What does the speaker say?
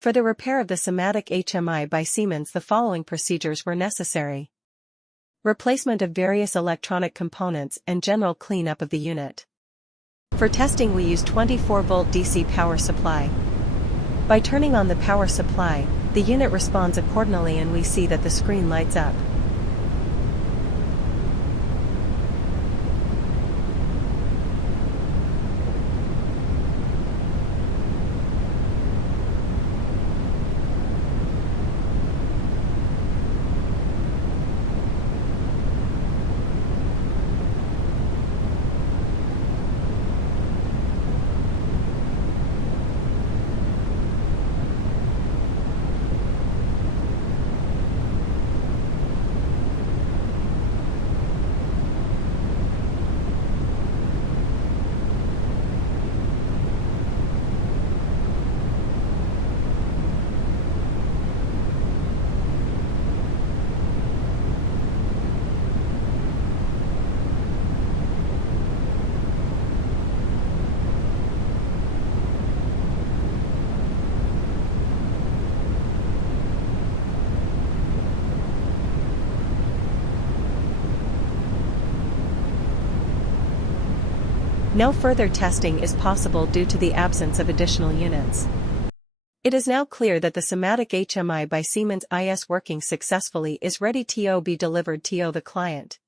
For the repair of the Simatix HMI by Siemens, the following procedures were necessary. Replacement of various electronic components and general cleanup of the unit. For testing we use 24-volt DC power supply. By turning on the power supply, the unit responds accordingly and we see that the screen lights up. No further testing is possible due to the absence of additional units. It is now clear that the Simatix HMI by Siemens is working successfully, is ready to be delivered to the client.